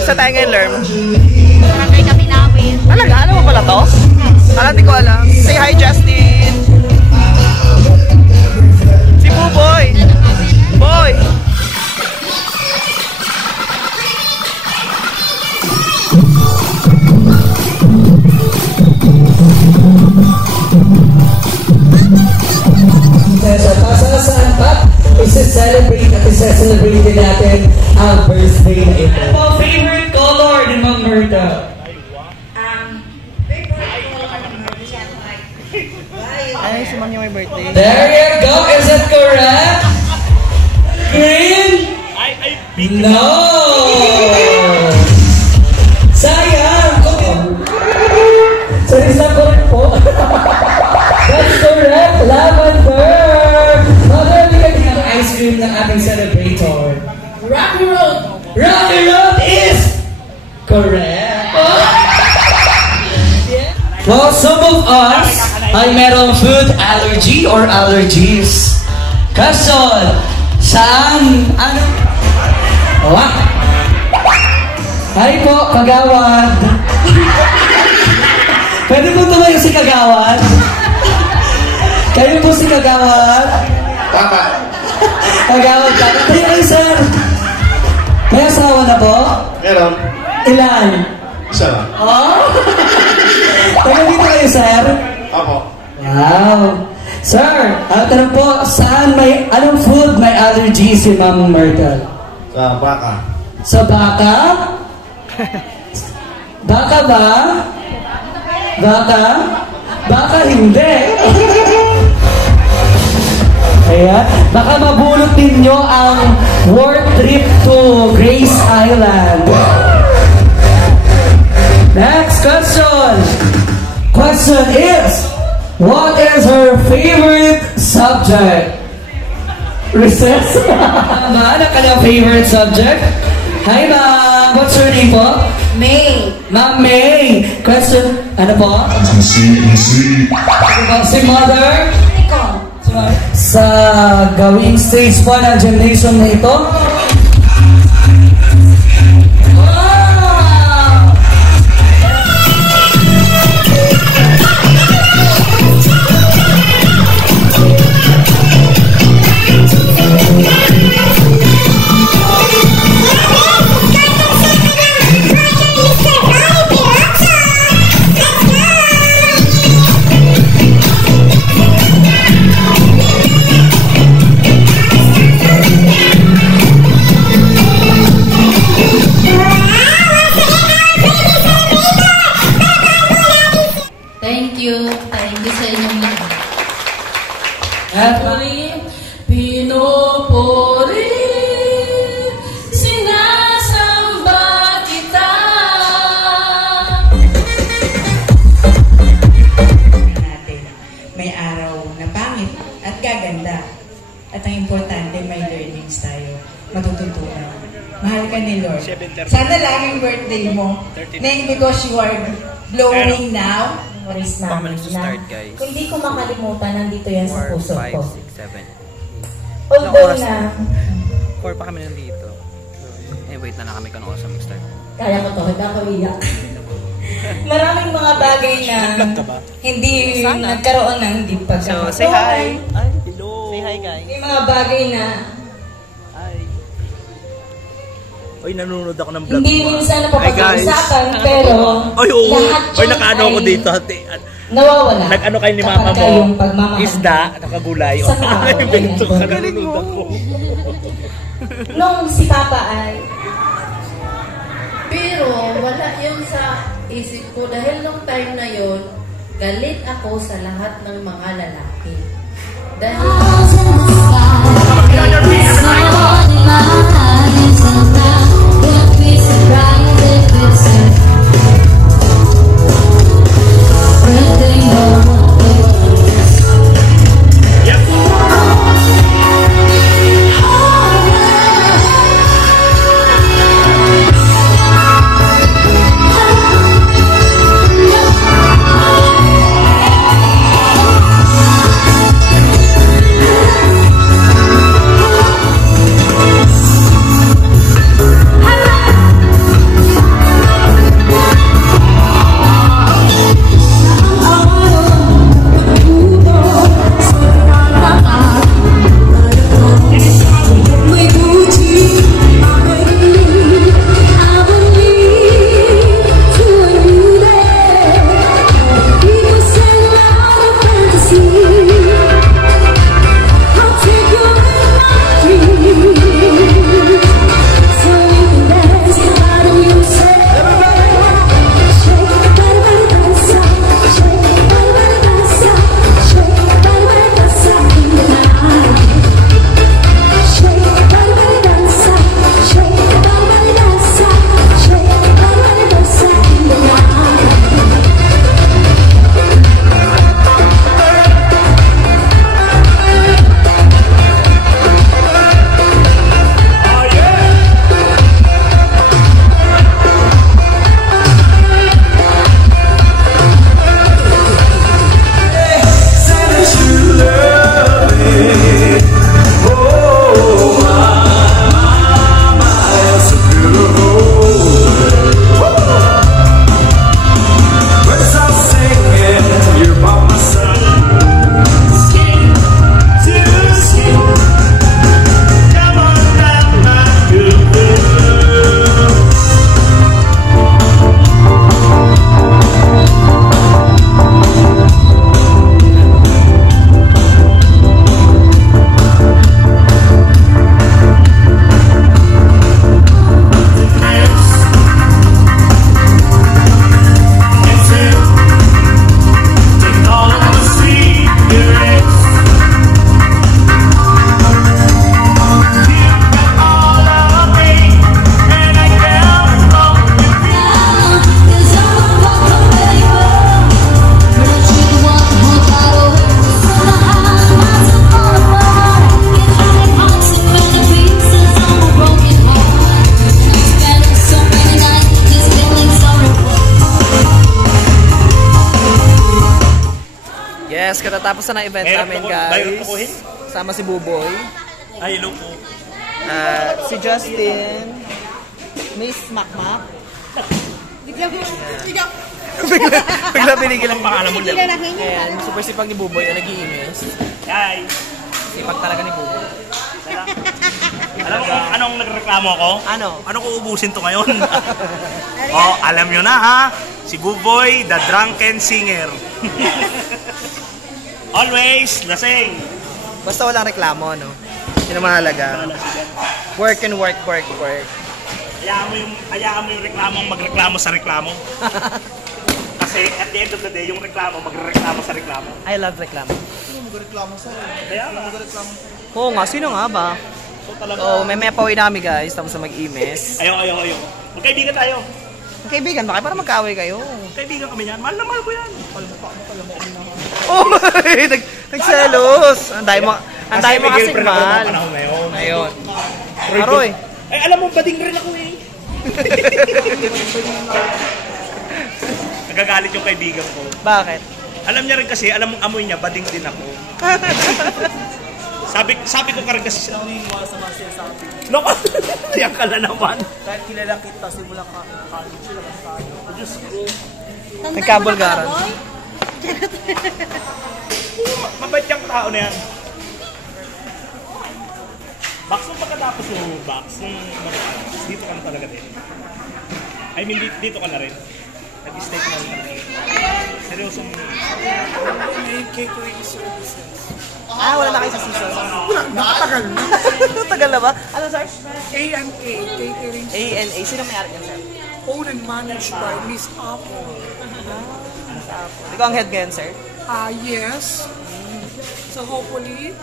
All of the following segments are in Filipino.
Sa tayo ngayon, Lerm? Barangay kami namin. Talaga? Alam mo pala to? Parang di ko alam. Say hi, Justin! Si Buboy! Boy! Sa pasalasaan pa, isa-celebrate at isa-celebrate din natin ang birthday na ito. Ano po favorite color ni Ma'am Myrta? Favorite color ng Marcia. Ay, si Ma'am yung may birthday. There you go! Is that correct? Green? No! Sayang! So, is that correct po? That's correct! Lavender! Magaling ka din ang ice cream ng ating celebrator. Rocky Road. Rocky Road is correct! Well, some of us ay merong food allergy or allergies. Question, saan, ano? Wah! Hi po, Kagawad. Pwede po tumayo si Kagawad? Kayo po si Kagawad? Tama. Kagawad, tama. Tayo kayo, sir. May asawa na po? Meron. Ilan? Isa lang. Oh? Tayo dito kayo, sir? Apo. Wow. Sir, tanong po, saan may, anong food may allergy si Ma'am Myrtle? Sa baka. Sa baka? Baka ba? Baka? Baka hindi. Ayan. Baka mabulot ninyo ang work trip to Grace Island. Next question. Question is, what is her favorite subject? Recess? Ma'am, ano kanyang favorite subject? Hi, ma'am. What's your name po? May. Ma'am May. Question, ano po? Easy. Ano po? Si mother? Ikaw. Sa gawing stage po ng gymnasium na ito, Thank you sa inyong lahat. Pinupuri, sinasamba kita. Natin, may araw na pangit at gaganda. At ang importante, may learnings tayo. Matututunan. Mahal ka ni Lord. Sana lang yung birthday mo. Nang because you are glowing now. Memories namin na kung di ko makalimutan, nandito yan sa puso ko. 5, 6, 7. Although na 4 pa kami nandito. Eh, wait na kami kung oras mag-start. kaya ko to, nagkakawiyak. Maraming mga bagay na hindi nagkaroon ng deep pagkakataon. So, say hi! Ay, hello! Say hi, guys! May mga bagay na Oy, nanonood ako ng vlog. hindi minsan napapag-usapan, pero Oy, oo! lahat Oy, yan nakaano ako ay dito. nawawala. Nag-ano kayo ni mama kapag mo? kayong pagmamahal Isda, nakagulay. sa tao ay nandun. Galing mo! Nung si Papa ay Pero wala yun sa isip ko dahil nung time na yun, galit ako sa lahat ng mga lalaki. Dahil Yes, katatapos na ng event namin, guys. Sama si Buboy. Ay, hello po. Si Justin. Miss Makmak. Bigla binigil ang pangalan mo lang. Ayan, super sipag ni Buboy na nag-i-imis. Hi. Sipag talaga ni Buboy. Alam mo kung anong nagreklamo ako? Ano? Anong uubusin to ngayon? Oh, alam nyo na ha. Si Buboy, the drunken singer. Always lasing. Basta walang reklamo, no? Yun ang mahalaga. Work and work, work, work. Hayaan mo yung reklamo magreklamo sa reklamo. Kasi at the end of the day, yung reklamo magreklamo sa reklamo. I love reklamo. Sino magreklamo sa'yo? Kaya nga. Oo nga, sino nga ba? So talaga. Oh, may pauwi namin guys, tapos na mag-imes. Ayaw. Magkaibigan tayo. Kaibigan, bakit para magkaaway kayo? Kaibigan kami yan. Mahal na mahal ko yan. Oh, nagselos. Ang dahil mo kasing mahal. Ayun. Aroy. Ay, alam mo, bading rin ako eh. Nagagalit yung kaibigan ko. Bakit? Alam niya rin kasi, alam mong amoy niya, bading din ako. Sabi ko ka rin kasi siya. Naniniwala sa mga sinasabi. Loko! Tiyak ka na naman. Kahit kilala kita, simula ka college sila ka tayo. Diyos ko. Nagkabulgaran. Mabait yung tao na yan. Box nung pagkatapos yung box, dito ka na talaga din. I mean, dito ka na rin. Nag-stay ka na rin. Seryoso mo. May catering services. Wala na kayo sa season. Nakatagal na. Tagal na ba? Ano, sir? A&A Catering A&A. Sino may-ari yan, sir? owned and managed by Miss Apple. Ikaw ang head ngayon, sir? Yes. So hopefully,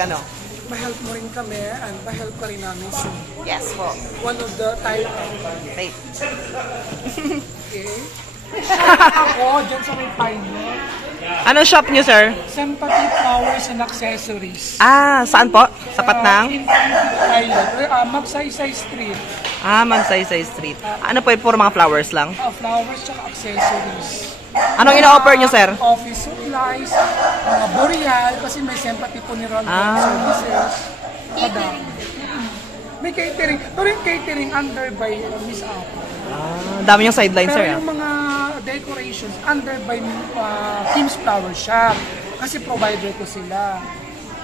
Ano? ma-help mo rin kami and ma-help ka rin namin soon. Yes po. One of the title. Wait. Okay. Ako, dyan sa may Pioneer. Anong shop niyo, sir? Sympathy Flowers and Accessories. Saan po? Sapat ng? Pilot. Magsaysay Street. Magsaysay Street. Ano po, puro mga flowers lang? Flowers at accessories. Anong ina-offer niyo, sir? Office supplies, mga boreal, kasi may sympathy po ni Ron services. Madami. May catering. Pero yung catering under by Miss Apple. Dami yung sideline, sir. Pero yung mga decorations under by Kim's Flower Shop. Kasi provider ko sila.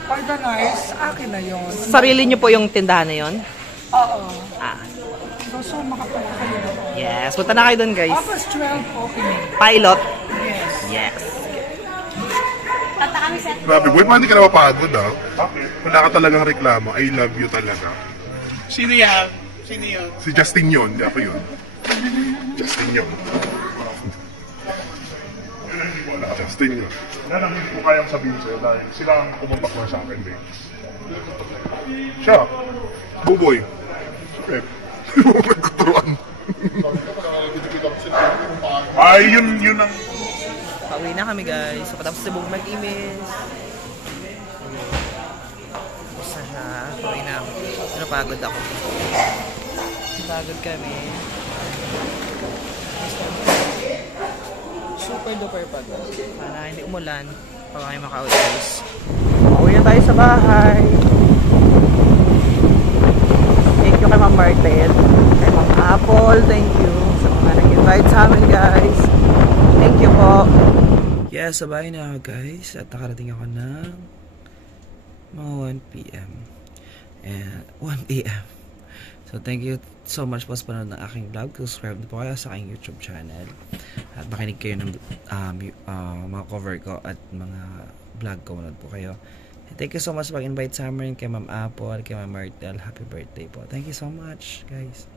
Organize, akin na yun. Sarili niyo po yung tindahan na yun? Oo. So makapunta kayo doon. Yes. Punta na kayo doon, guys. August 12, opening. Pilot? Yes. Yes. Grabe, boy, hindi ka na mapagod ah. Wala ka talagang reklamo. I love you talaga. Sino yan? Sino yun? Si Justin yun, hindi ako yun. Justin yun. Justin yun. Yan ang hindi ko kayang sabihin sa'yo dahil sila ang kumambak na sa akin, babe. Siya. Buboy. Siyempre. Nagkuturuan. Ay, yun ang... Pauwi na kami, guys. So, patapos sa buong mag-email. Basta siya. Pauwi na ako. Pero pagod ako. Pagod kami. Super duper pagod. Sana hindi umulan. Para kayo maka-out, guys. Pauwi na tayo sa bahay. Thank you kay Ma'am Martel, kay Ma'am Apple, thank you sa mga nag-invite sa amin, guys. Thank you po. Yes, sabay na ako, guys. At nakarating ako ng mga 1 p.m. and 1 a.m. So, thank you so much po sa panonood ng aking vlog. Subscribe na po kayo sa aking YouTube channel. At makinig kayo ng mga cover ko at mga vlog ko. Manood po kayo. Thank you so much for pag-invite sa amin kay Ma'am Apple, kay Ma'am Martel. Happy birthday po. Thank you so much, guys.